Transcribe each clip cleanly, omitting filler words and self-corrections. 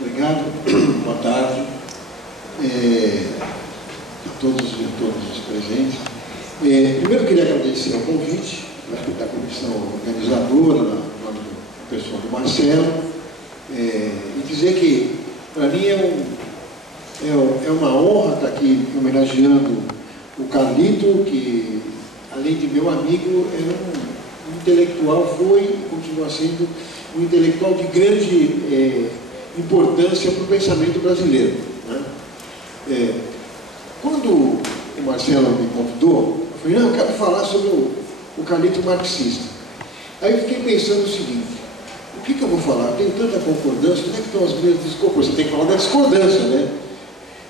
Obrigado, boa tarde a todos e todas os presentes. Primeiro eu queria agradecer ao convite da comissão organizadora, do pessoal do Marcelo, e dizer que para mim é uma honra estar aqui homenageando o Carlito, que além de meu amigo, era um intelectual, foi e continua sendo um intelectual de grande importância para o pensamento brasileiro, né? Quando o Marcelo me convidou, eu falei, não, eu quero falar sobre o Carlito marxista. Aí eu fiquei pensando o seguinte, o que eu vou falar? Eu tenho tanta concordância, onde é que estão as minhas discordâncias? Você tem que falar da discordância, né?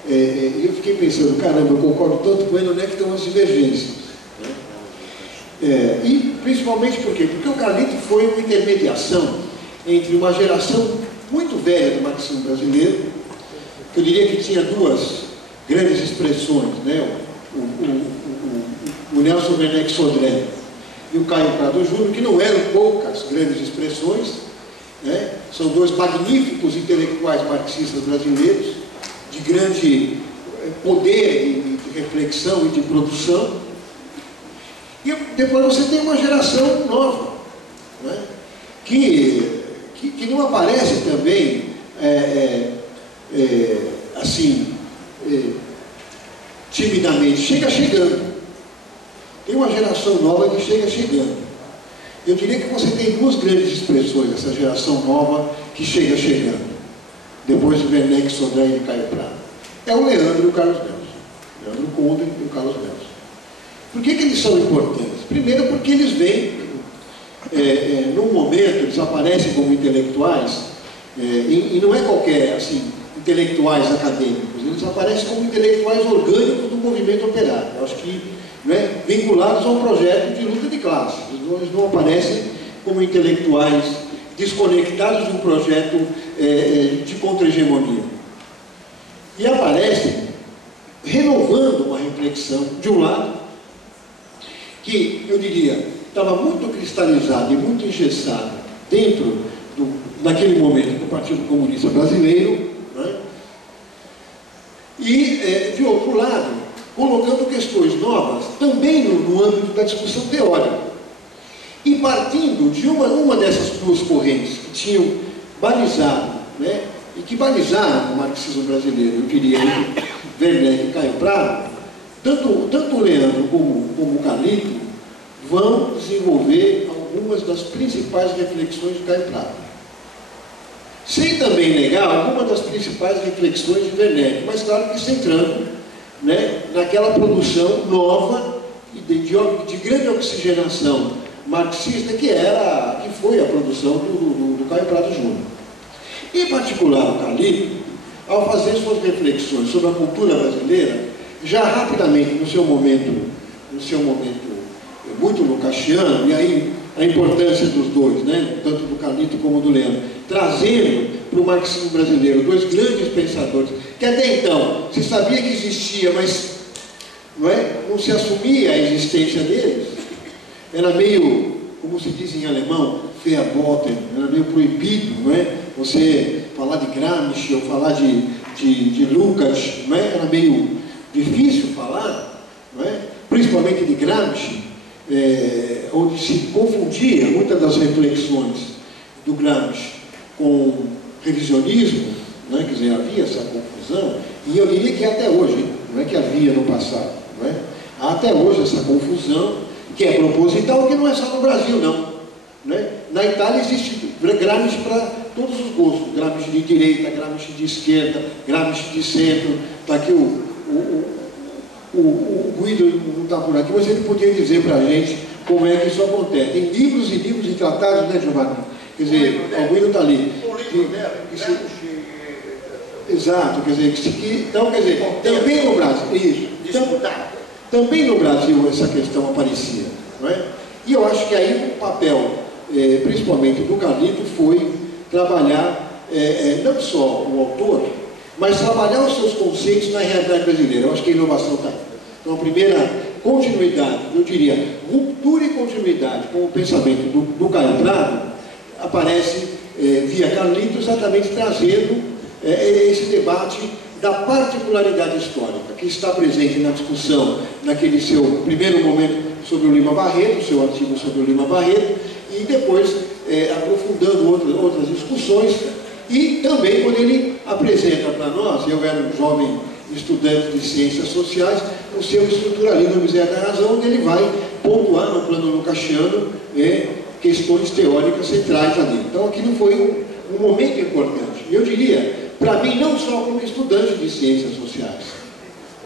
E eu fiquei pensando, caramba, eu concordo tanto com ele, onde é que estão as divergências? Né? E principalmente por quê? Porque o Carlito foi uma intermediação entre uma geração muito velha do marxismo brasileiro, que eu diria que tinha duas grandes expressões, né? O Nelson Werneck Sodré e o Caio Prado Júnior, que não eram poucas grandes expressões, né? São dois magníficos intelectuais marxistas brasileiros, de grande poder de reflexão e de produção. E depois você tem uma geração nova, né? que não aparece também assim, timidamente, chega chegando. Tem uma geração nova que chega chegando. Eu diria que você tem duas grandes expressões dessa geração nova que chega chegando, depois do Werneck Sodré e Caio Prado. É o Leandro e o Carlos Nelson. Leandro Conde e o Carlos Nelson. Por que eles são importantes? Primeiro porque eles vêm, num momento, eles aparecem como intelectuais, e não é qualquer, assim, intelectuais acadêmicos, eles aparecem como intelectuais orgânicos do movimento operário. Eu acho que, né, vinculados a um projeto de luta de classe. Eles não aparecem como intelectuais desconectados de um projeto de contra-hegemonia. E aparecem renovando uma reflexão, de um lado, que, eu diria, estava muito cristalizada e muito engessada dentro naquele momento, do Partido Comunista Brasileiro, né? E, de outro lado, colocando questões novas também no âmbito da discussão teórica. E partindo de uma dessas duas correntes que tinham balizado, né, e que balizaram o marxismo brasileiro, eu diria, Werneck e Caio Prado, tanto o Leandro como o Carlito vão desenvolver algumas das principais reflexões de Caio Prado. Sem também negar algumas das principais reflexões de Werneck, mas claro que centrando, né, naquela produção nova de grande oxigenação marxista que foi a produção do Caio Prado Júnior. Em particular, o Carlito, ao fazer suas reflexões sobre a cultura brasileira, já rapidamente, no seu momento muito lucasiano, e aí a importância dos dois, né, tanto do Carlito como do Leandro, trazendo para o marxismo brasileiro dois grandes pensadores, que até então se sabia que existia, mas não se assumia a existência deles. Era meio, como se diz em alemão, verboten, era meio proibido, não é? Você falar de Gramsci ou falar de Lukács, não é? Era meio difícil falar, não é? Principalmente de Gramsci, onde se confundia muitas das reflexões do Gramsci com revisionismo, não é? Quer dizer, havia essa confusão, e eu diria que até hoje, não é que havia no passado, não é? Há até hoje essa confusão, que é proposital, que não é só no Brasil, não. Né? Na Itália existe Gramsci para todos os gostos, Gramsci de direita, Gramsci de esquerda, Gramsci de centro. Está aqui o Guido não está por aqui, mas ele podia dizer para a gente como é que isso acontece. Tem livros e livros de tratados, né, Giovanni? Quer dizer, o Guido está ali. Exato, quer dizer, então, quer dizer, também no Brasil, isso. Também no Brasil essa questão aparecia, não é? E eu acho que aí o papel, principalmente do Carlito, foi trabalhar não só o autor, mas trabalhar os seus conceitos na realidade brasileira. Eu acho que a inovação está aí. Então, a primeira continuidade, eu diria, ruptura e continuidade com o pensamento do Caio Prado, aparece via Carlito, exatamente trazendo esse debate da particularidade histórica, que está presente na discussão, naquele seu primeiro momento sobre o Lima Barreto, seu artigo sobre o Lima Barreto, e depois aprofundando outras discussões, e também quando ele apresenta para nós, eu era um jovem estudante de ciências sociais, o seu estruturalismo miséria da razão, onde ele vai pontuar no plano lucasiano questões teóricas centrais ali. Então aquilo foi um momento importante. Eu diria, para mim, não só como estudante de ciências sociais,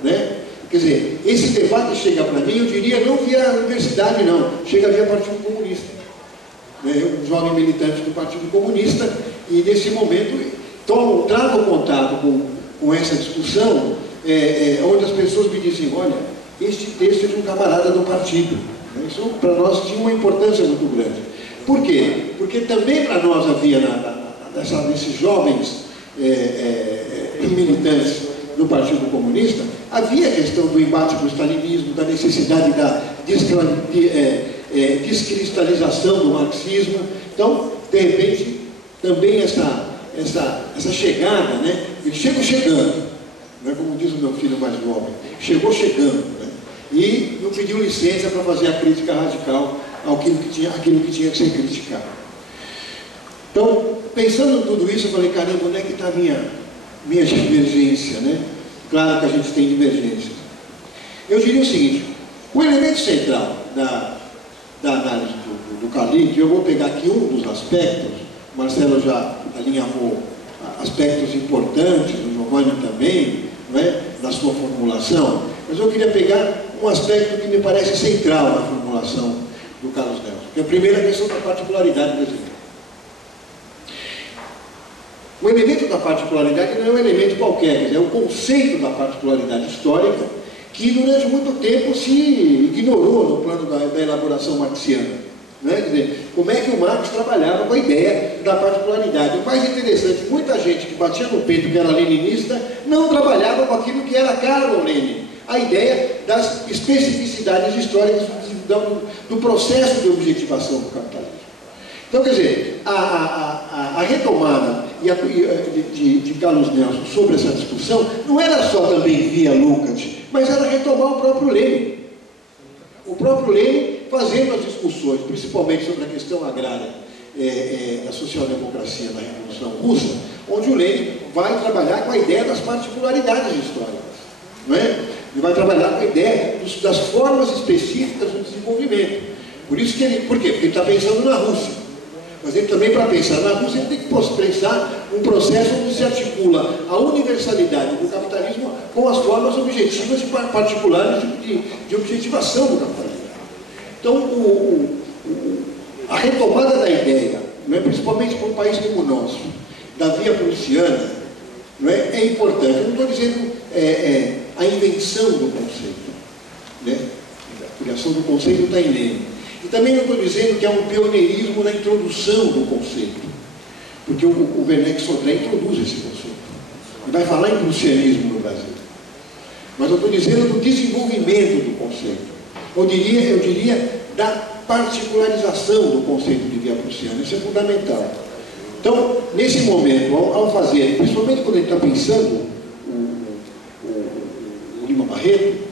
né? Quer dizer, esse debate chega para mim, eu diria, não via universidade, não, chega via Partido Comunista. Eu, um jovem militante do Partido Comunista, e nesse momento trago contato com essa discussão, onde as pessoas me dizem, olha, este texto é de um camarada do partido. Isso para nós tinha uma importância muito grande. Por quê? Porque também para nós havia, nesses jovens militantes do Partido Comunista, havia a questão do embate com o stalinismo, da necessidade da descristalização do marxismo. Então, de repente, também essa chegada, né? Ele chegou chegando, né? Como diz o meu filho mais jovem, chegou chegando, né? E não pediu licença para fazer a crítica radical àquilo que tinha que ser criticado. Então, pensando em tudo isso, eu falei, caramba, onde é que está a minha divergência, né? Claro que a gente tem divergências. Eu diria o seguinte, o elemento central da análise do Calit, eu vou pegar aqui um dos aspectos, o Marcelo já alinhavou aspectos importantes, o Giovanni também, né, na sua formulação, mas eu queria pegar um aspecto que me parece central na formulação do Carlos Nelson, que é a primeira questão da particularidade brasileira. O elemento da particularidade não é um elemento qualquer, é o conceito da particularidade histórica que durante muito tempo se ignorou no plano da elaboração marxiana. Né? Quer dizer, como é que o Marx trabalhava com a ideia da particularidade. O mais interessante, muita gente que batia no peito que era leninista não trabalhava com aquilo que era caro ao Lenin, a ideia das especificidades históricas do processo de objetivação do capitalismo. Então, quer dizer, a retomada de Carlos Nelson sobre essa discussão não era só também via Lukács, mas era retomar o próprio Lenin. O próprio Lenin fazendo as discussões, principalmente sobre a questão agrária da social-democracia na Revolução Russa, onde o Lenin vai trabalhar com a ideia das particularidades históricas, não é? Ele vai trabalhar com a ideia das formas específicas do desenvolvimento. Por isso que por quê? Porque ele está pensando na Rússia. Mas ele também, para pensar na Rússia, ele tem que pensar um processo onde se articula a universalidade do capitalismo com as formas objetivas e particulares de objetivação do capitalismo. Então, a retomada da ideia, não é, principalmente para um país como o nosso, da via prussiana, não é importante. Eu não estou dizendo a invenção do conceito, né? A criação do conceito está em Lenin. E também não estou dizendo que é um pioneirismo na introdução do conceito, porque o Werneck Sodré introduz esse conceito. Ele vai falar em prussianismo no Brasil. Mas eu estou dizendo do desenvolvimento do conceito. Eu diria da particularização do conceito de via prussiana. Isso é fundamental. Então, nesse momento, ao fazer, principalmente quando ele está pensando o Lima Barreto,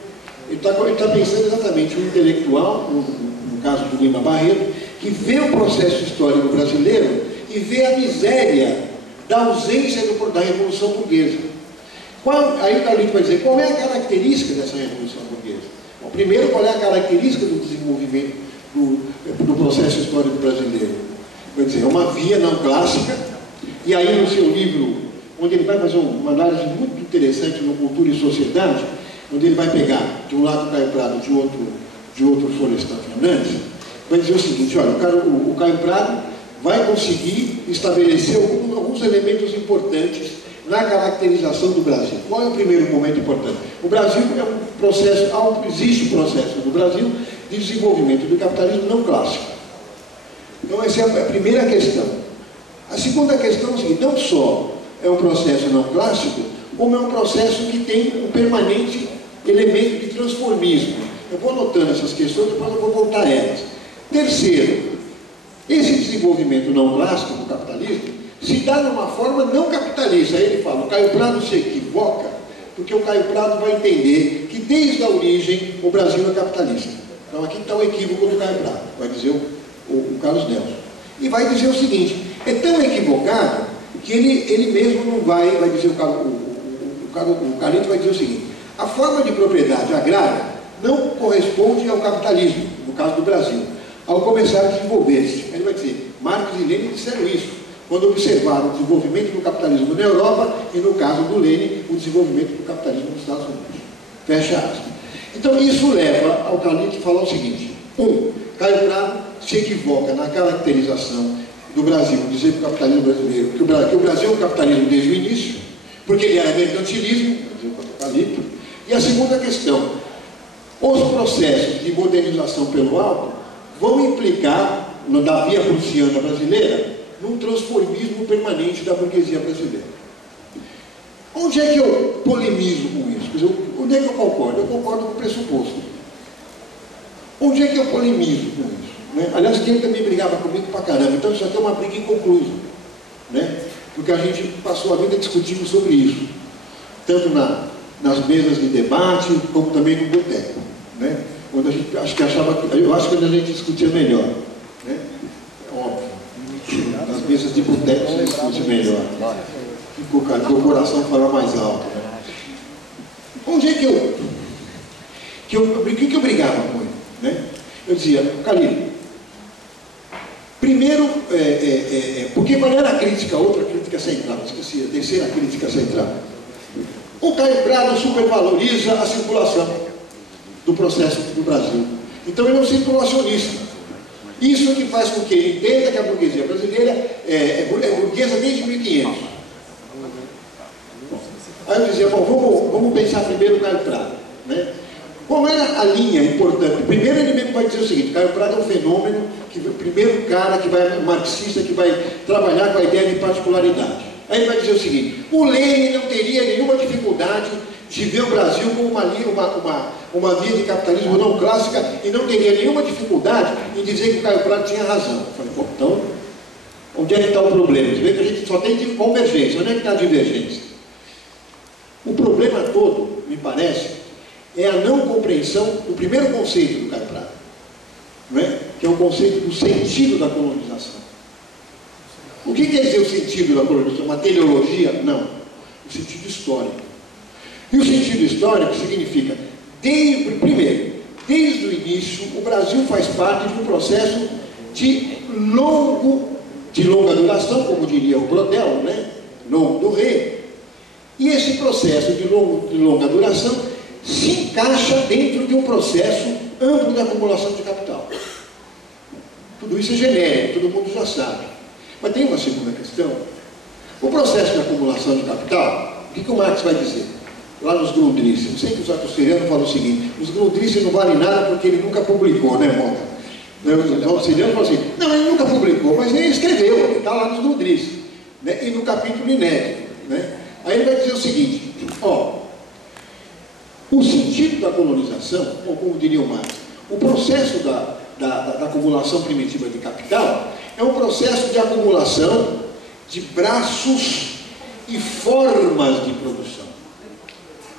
ele está pensando exatamente o intelectual, no caso do Lima Barreto, que vê o processo histórico brasileiro e vê a miséria da ausência da Revolução Burguesa. Aí o Calit vai dizer, qual é a característica dessa Revolução Burguesa? Bom, primeiro, qual é a característica do desenvolvimento do processo histórico brasileiro? Vai dizer, é uma via não clássica, e aí no seu livro, onde ele vai fazer uma análise muito interessante no Cultura e Sociedade, onde ele vai pegar de um lado Caio Prado, de outro Florestan Fernandes, vai dizer o seguinte, olha, o Caio Prado vai conseguir estabelecer alguns elementos importantes na caracterização do Brasil. Qual é o primeiro momento importante? O Brasil é um processo, existe um processo no Brasil de desenvolvimento do capitalismo não clássico. Então essa é a primeira questão. A segunda questão é o seguinte, não só é um processo não clássico, como é um processo que tem um permanente elemento de transformismo. Eu vou anotando essas questões, depois eu vou voltar a elas. Terceiro, esse desenvolvimento não clássico do capitalismo se dá de uma forma não capitalista. capitalista. Aí ele fala, o Caio Prado se equivoca, porque o Caio Prado vai entender que desde a origem o Brasil é capitalista. Então aqui está o equívoco do Caio Prado, vai dizer o Carlos Nelson. E vai dizer o seguinte, é tão equivocado que ele mesmo não vai dizer, o Carlito vai dizer o seguinte, a forma de propriedade agrária não corresponde ao capitalismo, no caso do Brasil, ao começar a desenvolver-se. Ele vai dizer, Marx e Lenin disseram isso, quando observaram o desenvolvimento do capitalismo na Europa e, no caso do Lenin, o desenvolvimento do capitalismo nos Estados Unidos. Fecha aspas. Então, isso leva ao Carlito falar o seguinte, Caio Prado se equivoca na caracterização do Brasil, dizer que o capitalismo brasileiro, que o Brasil é um capitalismo desde o início, porque ele era mercantilismo, Carlito. E a segunda questão, os processos de modernização pelo alto vão implicar, na via prussiana brasileira, num transformismo permanente da burguesia brasileira. Onde é que eu polemizo com isso? Quer dizer, onde é que eu concordo? Eu concordo com o pressuposto. Onde é que eu polemizo com isso? Né? Aliás, quem também brigava comigo pra caramba, então isso aqui é uma briga inconclusa, né? Porque a gente passou a vida discutindo sobre isso, tanto nas mesas de debate, como também no boteco, né? Onde a gente eu acho que a gente discutia melhor, né? Óbvio, nas mesas de boteco se discute melhor, o coração fala mais alto, né? Onde é que eu brigava com ele, né? Eu dizia, Calil, primeiro, porque qual era a crítica, outra crítica central, esqueci, a terceira crítica central. O Caio Prado supervaloriza a circulação do processo do Brasil. Então ele é um circulacionista. Isso que faz com que ele entenda que a burguesia brasileira é burguesa desde 1500. Aí eu dizia, bom, vamos pensar primeiro o Caio Prado, né? Qual era a linha importante? Primeiro ele mesmo vai dizer o seguinte, Caio Prado é um fenômeno, o primeiro cara que vai, marxista, que vai trabalhar com a ideia de particularidade. Aí ele vai dizer o seguinte, o Lenin não teria nenhuma dificuldade de ver o Brasil como uma via de capitalismo não clássica e não teria nenhuma dificuldade em dizer que o Caio Prado tinha razão. Eu falei, bom, então, onde é que está o problema? Você vê que a gente só tem convergência, onde é que está a divergência? O problema todo, me parece, é a não compreensão do primeiro conceito do Caio Prado, não é? Que é o conceito do sentido da colonização. O que quer dizer o sentido da colonização? Uma teleologia? Não. O sentido histórico. E o sentido histórico significa, primeiro, desde o início, o Brasil faz parte de um processo de longa duração, como diria o Brodel, né? Longo do rei. E esse processo de longa duração se encaixa dentro de um processo amplo de acumulação de capital. Tudo isso é genérico, todo mundo já sabe. Mas tem uma segunda questão. O processo de acumulação de capital, o que o Marx vai dizer? Lá nos Grundrisse. Eu sei que o Althusserano fala o seguinte, os Grundrisse não valem nada porque ele nunca publicou, né, Moga? O Althusserano fala assim, não, ele nunca publicou, mas ele escreveu, está lá nos Grundrisse, né? E no capítulo inédito, né? Aí ele vai dizer o seguinte, o sentido da colonização, ou como diria o Marx, o processo da acumulação primitiva de capital é um processo de acumulação de braços e formas de produção.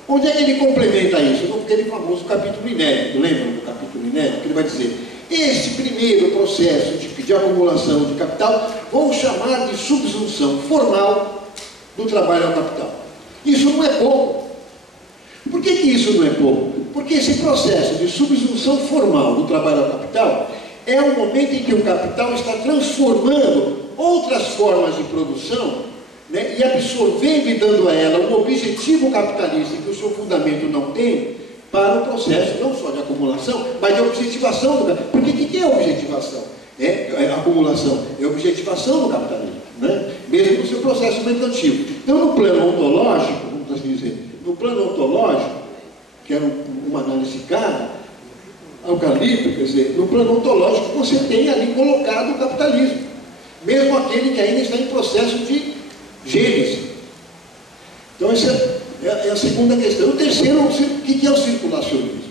Onde é que ele complementa isso? Naquele famoso capítulo inédito, lembram do capítulo inédito? Que ele vai dizer, esse primeiro processo de acumulação de capital, vamos chamar de subsunção formal do trabalho ao capital. Isso não é pouco. Por que isso não é pouco? Porque esse processo de subsunção formal do trabalho ao capital é um momento em que o capital está transformando outras formas de produção, né, e absorvendo e dando a ela um objetivo capitalista que o seu fundamento não tem para o processo não só de acumulação, mas de objetivação do capital. Porque o que é objetivação? É acumulação, é objetivação do capitalismo, né? Mesmo no seu processo mercantil. Então, no plano ontológico, vamos assim dizer, no plano ontológico, que é uma análise cara, Calito, quer dizer, no plano ontológico você tem ali colocado o capitalismo, mesmo aquele que ainda está em processo de gênese. Então essa é a segunda questão. O terceiro, o que é o circulacionismo?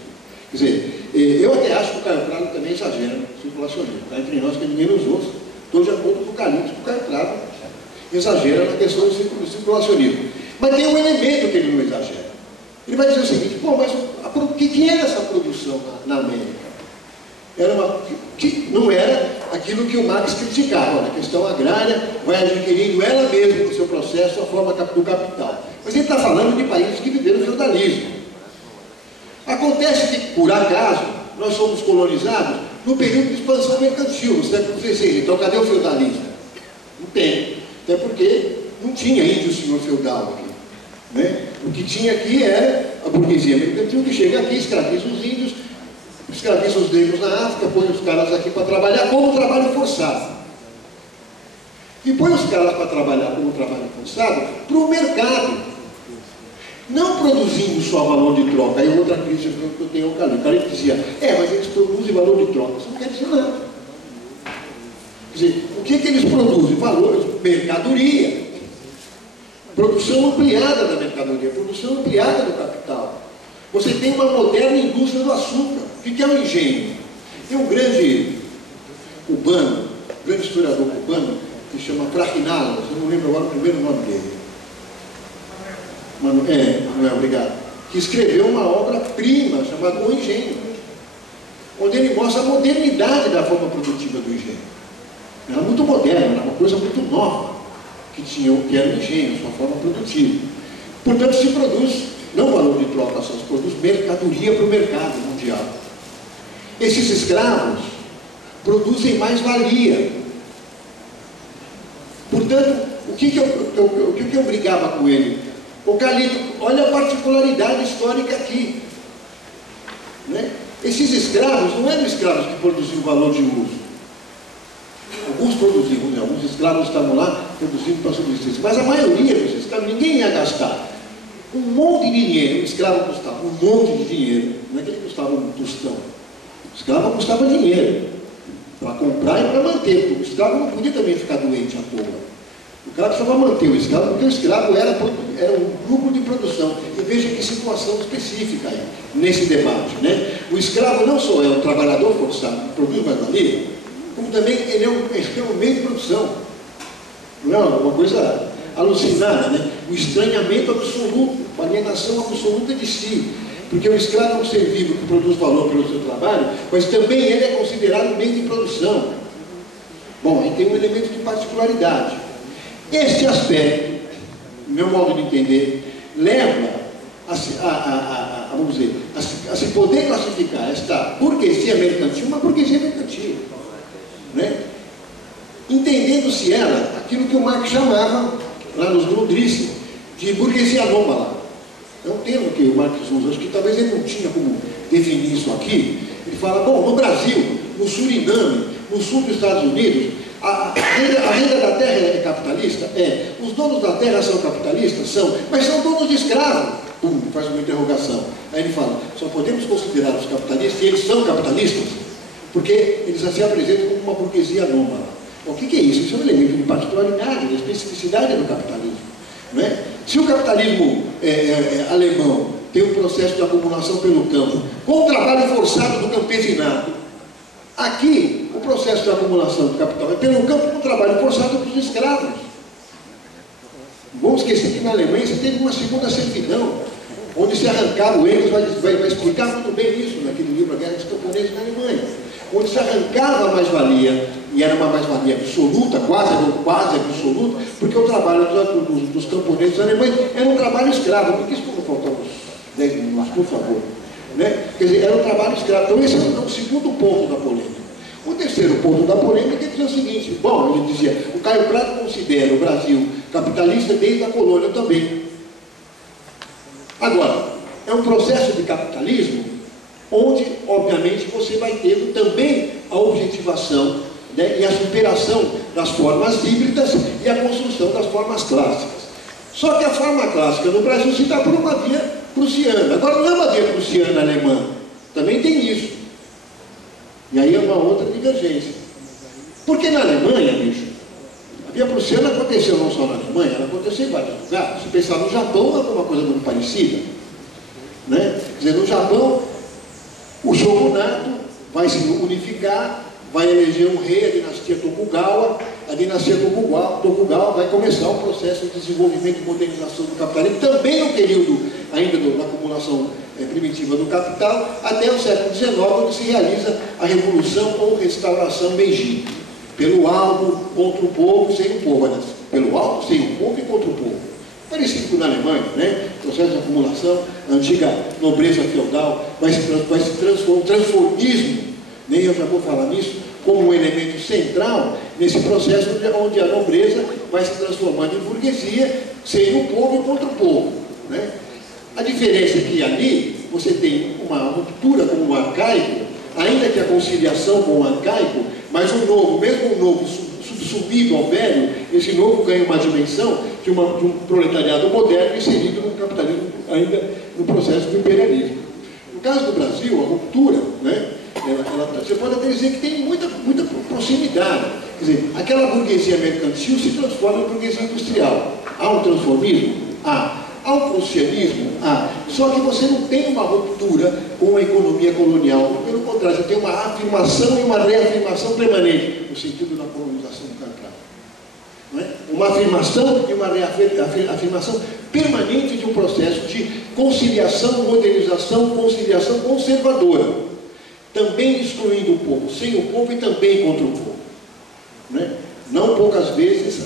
Quer dizer, eu até acho que o Caio Prado também exagera no circulacionismo, está entre nós que ninguém nos ouça. Estou de acordo com o Calito, com o Caio Prado exagera na questão do circulacionismo. Mas tem um elemento que ele não exagera. Ele vai dizer o seguinte: pô, mas o que era essa produção na América? Que não era aquilo que o Marx criticava, a questão agrária vai adquirindo ela mesma no seu processo a forma do capital. Mas ele está falando de países que viveram o feudalismo. Acontece que, por acaso, nós somos colonizados no período de expansão mercantil, no século XVI. Então, cadê o feudalismo? Não tem. Até porque não tinha índio senhor feudal aqui. Né? O que tinha aqui era a burguesia mercantil que chega aqui, escraviza os índios, escraviza os negros na África, põe os caras aqui para trabalhar como trabalho forçado. E põe os caras para trabalhar como trabalho forçado para o mercado. Não produzindo só valor de troca. Aí outra crítica que eu tenho ao Calil. O Calil dizia, mas eles produzem valor de troca. Isso não quer dizer nada. Quer dizer, o que eles produzem? Valor, mercadoria. Produção ampliada da mercadoria, produção ampliada do capital. Você tem uma moderna indústria do açúcar. O que é um engenho? Tem um grande cubano, grande historiador cubano, que chama Frajinal, eu não lembro agora o primeiro nome dele. Manuel, obrigado. Que escreveu uma obra-prima chamada O Engenho, onde ele mostra a modernidade da forma produtiva do engenho. Era muito moderna, era uma coisa muito nova que era o engenho, sua forma produtiva. Portanto, se produz, não valor de troca só, se produz mercadoria para o mercado mundial. Esses escravos produzem mais-valia. Portanto, o que eu brigava com ele? O Calil, olha a particularidade histórica aqui. Né? Esses escravos não eram escravos que produziam valor de uso. Alguns produziam, né? Alguns escravos estavam lá produzindo para subsistência. Mas a maioria dos escravos, ninguém ia gastar um monte de dinheiro. O escravo custava um monte de dinheiro. Não é que ele custava um tostão. O escravo custava dinheiro para comprar e para manter. Porque o escravo não podia também ficar doente à toa. O cara precisava manter o escravo, porque o escravo era um grupo de produção. E veja que situação específica aí, nesse debate. Né? O escravo não só é um trabalhador forçado que produz mais-valia, como também ele é um meio de produção. Não é uma coisa alucinada, né? O estranhamento absoluto, a alienação absoluta de si. Porque o escravo é um ser vivo que produz valor pelo seu trabalho, mas também ele é considerado meio de produção. Bom, aí tem um elemento de particularidade. Esse aspecto, no meu modo de entender, leva vamos dizer, a se poder classificar esta burguesia mercantil, uma burguesia mercantil. Né? Entendendo-se ela, aquilo que o Marx chamava, lá nos Grundrisse, de burguesia anômala. É um termo que o Marx usa, acho que talvez ele não tinha como definir isso aqui. Ele fala, bom, no Brasil, no Suriname, no sul dos Estados Unidos, a renda da terra é capitalista? É. Os donos da terra são capitalistas? São. Mas são donos de escravos? Faz uma interrogação. Aí ele fala, só podemos considerar os capitalistas, e eles são capitalistas, porque eles se apresentam como uma burguesia anômala. O que é isso? Isso é um elemento de particularidade, de especificidade do capitalismo. Não é? Se o capitalismo alemão tem um processo de acumulação pelo campo, com o trabalho forçado do campesinato, aqui o processo de acumulação do capital é pelo campo com o trabalho forçado dos escravos. Vamos esquecer que na Alemanha você teve uma segunda servidão, onde se arrancava, o Engels vai explicar muito bem isso naquele livro A Guerra dos Camponeses na Alemanha, onde se arrancava a mais-valia, e era uma mais-valia absoluta, quase absoluta, porque o trabalho dos camponeses alemães era um trabalho escravo. Por que isso não faltar uns 10 minutos, por favor? Né? Quer dizer, era um trabalho escravo. Então esse é o segundo ponto da polêmica. O terceiro ponto da polêmica é dizer o seguinte, bom, ele dizia, o Caio Prado considera o Brasil capitalista desde a colônia também. Agora, é um processo de capitalismo onde, obviamente, você vai tendo também a objetivação, né, e a superação das formas híbridas e a construção das formas clássicas. Só que a forma clássica no Brasil se dá por uma via prussiana. Agora, não é uma via prussiana alemã, também tem isso. E aí é uma outra divergência. Porque na Alemanha, bicho, a via prussiana aconteceu não só na Alemanha, ela aconteceu em vários lugares. Se pensar no Japão, é uma coisa muito parecida. Né? Quer dizer, no Japão, o shogunato vai se unificar, vai eleger um rei, a dinastia Tokugawa, a dinastia Tokugawa vai começar um processo de desenvolvimento e modernização do capitalismo, também no período ainda da acumulação primitiva do capital, até o século XIX, onde se realiza a Revolução ou Restauração Meiji. Pelo alto, contra o povo, sem o povo. Aliás, pelo alto, sem o povo e contra o povo. Parecido com na Alemanha, né? O processo de acumulação, a antiga nobreza feudal vai se transformar, o transformismo, nem eu já vou falar nisso, como um elemento central nesse processo onde a nobreza vai se transformando em burguesia, sem o povo e contra o povo, né? A diferença é que ali você tem uma ruptura com o arcaico, ainda que a conciliação com o arcaico, mas o novo, mesmo o novo subsumido ao velho, esse novo ganha uma dimensão de um proletariado moderno inserido no capitalismo, ainda no processo do imperialismo. No caso do Brasil, a ruptura, né, você pode até dizer que tem muita proximidade. Quer dizer, aquela burguesia mercantil se transforma em burguesia industrial. Há um transformismo? Há. Há um prussianismo? Há. Só que você não tem uma ruptura com a economia colonial. Pelo contrário, você tem uma afirmação e uma reafirmação permanente, no sentido da colonização do capital. Não é? Uma afirmação e uma reafirmação permanente de um processo de conciliação, modernização, conciliação conservadora. Também excluindo o povo, sem o povo e também contra o povo. Né? Não poucas vezes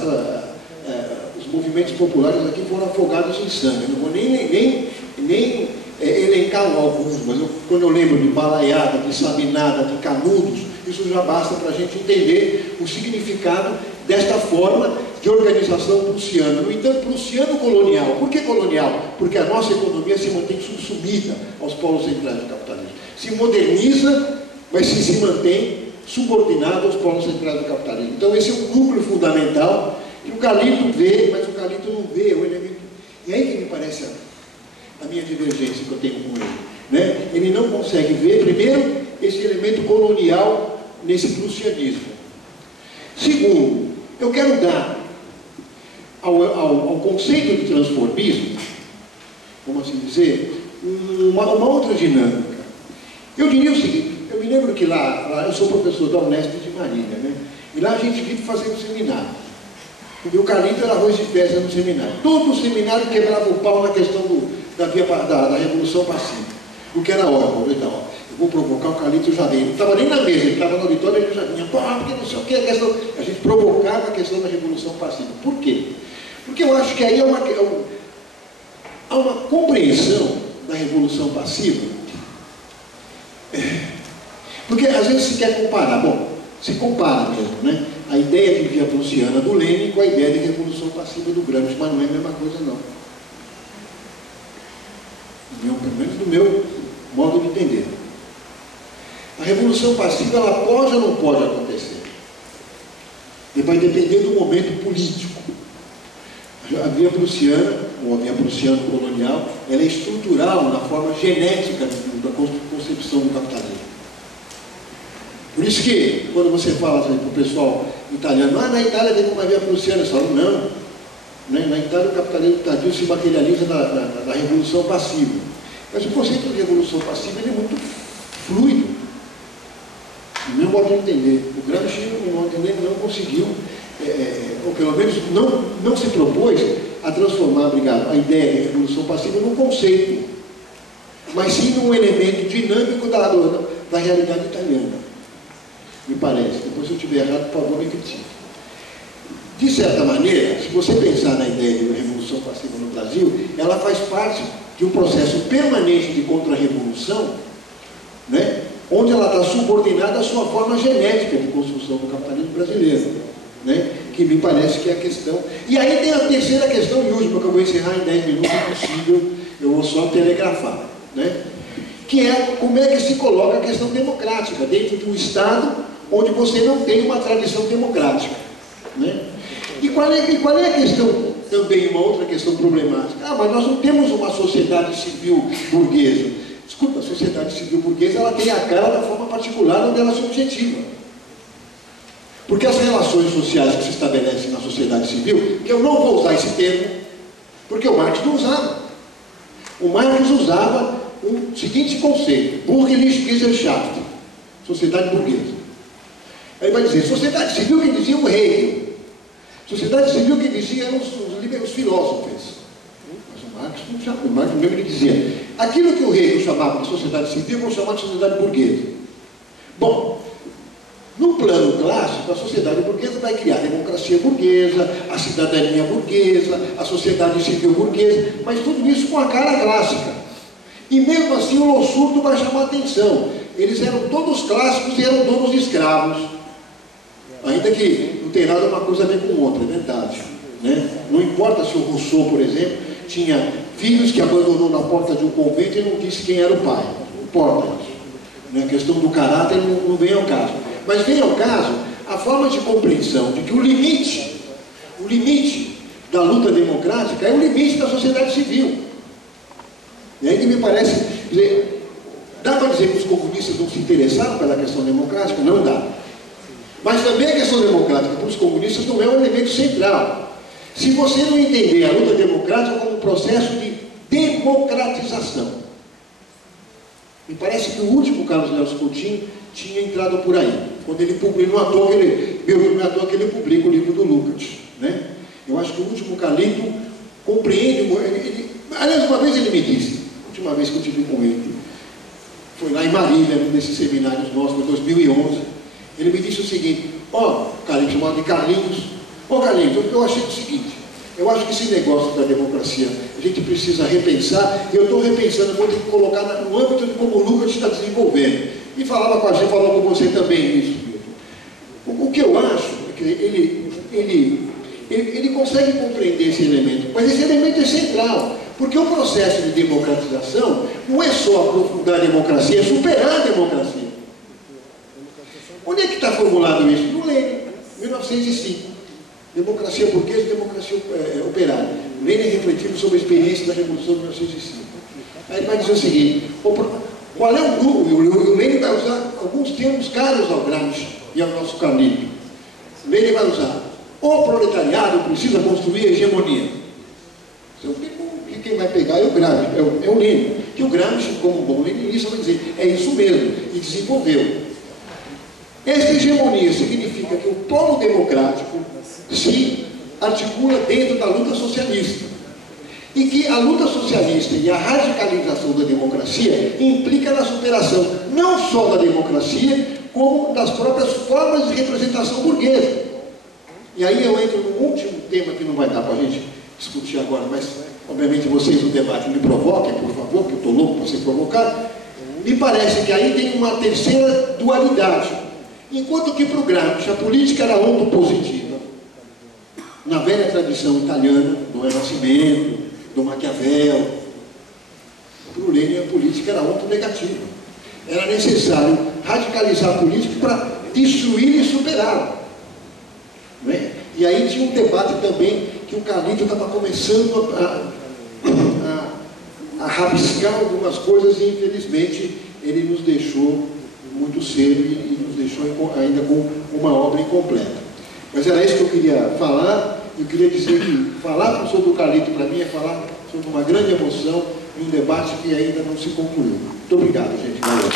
os movimentos populares aqui foram afogados em sangue. Eu não vou nem elencar alguns, mas quando eu lembro de Balaiada, de Sabinada, de Canudos, isso já basta para a gente entender o significado desta forma de organização prussiana. No entanto, prussiano colonial. Por que colonial? Porque a nossa economia se mantém subsumida aos polos centrais do capitalismo. Se moderniza, mas se mantém subordinado aos polos centrais do capitalismo. Então esse é um núcleo fundamental que o Calito vê, mas o Calito não vê o elemento. E aí que me parece a minha divergência que eu tenho com ele. Né? Ele não consegue ver, primeiro, esse elemento colonial nesse prussianismo. Segundo, eu quero dar ao conceito de transformismo, como assim dizer, uma outra dinâmica. Eu diria o seguinte, eu me lembro que lá eu sou professor da Unesp de Marília, né? E lá a gente vive fazendo seminário. E o Calito era arroz de festa no seminário. Todo o seminário quebrava o pau na questão da Revolução Pacífica. O que era óbvio, então, eu vou provocar o Calito já veio. Ele não estava nem na mesa, ele estava no auditório e ele já vinha, porque não sei o que, a gente provocava a questão da Revolução Pacífica. Por quê? Porque eu acho que aí há uma compreensão da Revolução Passiva. Porque às vezes se quer comparar, bom, se compara mesmo, né? A ideia de via prussiana do Lenin com a ideia de revolução passiva do Gramsci, mas não é a mesma coisa não. Pelo menos do meu modo de entender. A revolução passiva, ela pode ou não pode acontecer? E vai depender do momento político. A via prussiana, ou a via prussiana colonial, ela é estrutural na forma genética da concepção do capitalismo. Por isso que, quando você fala assim, para o pessoal italiano, na Itália tem uma via prussiana, eles falam, não. Na Itália o capitalismo tardio se materializa na revolução passiva. Mas o conceito de revolução passiva ele é muito fluido. No meu modo de entender. O Gramsci, no meu modo de entender, não conseguiu, ou pelo menos não se propôs a transformar, a ideia de revolução passiva num conceito, mas sim num elemento dinâmico da realidade italiana. Me parece. Depois, se eu estiver errado, por favor, me critique. De certa maneira, se você pensar na ideia de uma revolução passiva no Brasil, ela faz parte de um processo permanente de contra-revolução, né? Onde ela está subordinada à sua forma genética de construção do capitalismo brasileiro, né? Que me parece que é a questão. E aí tem a terceira questão e última, que eu vou encerrar em 10 minutos, se possível, eu vou só telegrafar, né? Que é como é que se coloca a questão democrática dentro de um Estado onde você não tem uma tradição democrática, né? E qual é a questão, também uma outra questão problemática? Mas nós não temos uma sociedade civil burguesa. Desculpa, a sociedade civil burguesa, ela tem a cara da forma particular onde ela se objetiva. Porque as relações sociais que se estabelecem na sociedade civil, que eu não vou usar esse termo, porque o Marx não usava. O Marx usava o seguinte conceito, Bürgerliche Gesellschaft, sociedade burguesa. Aí vai dizer, sociedade civil que dizia o Hegel, Sociedade civil, que dizia, eram os filósofos. Mas o Marx mesmo ele dizia, aquilo que o Hegel chamava de sociedade civil, vamos chamar de sociedade burguesa. Bom, no plano clássico, a sociedade burguesa vai criar a democracia burguesa, a cidadania burguesa, a sociedade civil burguesa, mas tudo isso com a cara clássica. E mesmo assim o Lossurdo vai chamar a atenção. Eles eram todos clássicos e eram donos de escravos. Ainda que não tem nada uma coisa a ver com outra, é verdade. Né? Não importa se o Rousseau, por exemplo, tinha filhos que abandonou na porta de um convento e não disse quem era o pai. Não importa isso. Né? A questão do caráter não vem ao caso. Mas vem ao caso a forma de compreensão de que o limite da luta democrática é o limite da sociedade civil. E aí que me parece, dizer, dá para dizer que os comunistas não se interessaram pela questão democrática? Não dá. Mas também a questão democrática para os comunistas não é um elemento central. Se você não entender a luta democrática como um processo de democratização. Me parece que o último Carlos Nelson Coutinho tinha entrado por aí. Quando ele publica, não à toa que ele publica o livro do Lukács. Né? Eu acho que o último Calito compreende. Aliás, uma vez ele me disse, a última vez que eu estive com ele, foi lá em Marília, num desses seminários nossos, em 2011. Ele me disse o seguinte: Carlinhos, chamado de Carlinhos, Carlinhos, eu achei o seguinte, eu acho que esse negócio da democracia a gente precisa repensar, e eu estou repensando, vou ter que colocar no âmbito de como o Lukács está desenvolvendo. E falava com a gente, falou com você também isso. O que eu acho é que ele consegue compreender esse elemento, mas esse elemento é central, porque o processo de democratização não é só aprofundar a democracia, é superar a democracia. Onde é que está formulado isso? No Lenin, 1905. Democracia burguesa e democracia operária. Lenin refletindo sobre a experiência da Revolução de 1905. Aí ele vai dizer o seguinte: qual é o grupo? O Lenin vai usar alguns termos caros ao Gramsci e ao nosso Carlito. O Lenin vai usar: o proletariado precisa construir a hegemonia. Quem vai pegar é o Gramsci, é o Lenin. Que o Gramsci, como bom leninista, vai dizer: é isso mesmo, e desenvolveu. Essa hegemonia significa que o polo democrático se articula dentro da luta socialista. E que a luta socialista e a radicalização da democracia implica na superação não só da democracia, como das próprias formas de representação burguesa. E aí eu entro no último tema que não vai dar para a gente discutir agora, mas obviamente vocês no debate me provoquem, por favor, que eu estou louco para ser provocado. Me parece que aí tem uma terceira dualidade. Enquanto que para o Gramsci a política era autopositiva, na velha tradição italiana, do Renascimento, do Maquiavel, para o Lenin a política era autonegativa. Era necessário radicalizar a política para destruir e superá-la. Né? E aí tinha um debate também que o Carlito estava começando a rabiscar algumas coisas e infelizmente ele nos deixou muito cedo e nos deixou ainda com uma obra incompleta. Mas era isso que eu queria falar. Eu queria dizer que falar sobre o Carlito para mim é falar sobre uma grande emoção e um debate que ainda não se concluiu. Muito obrigado, gente. Valeu.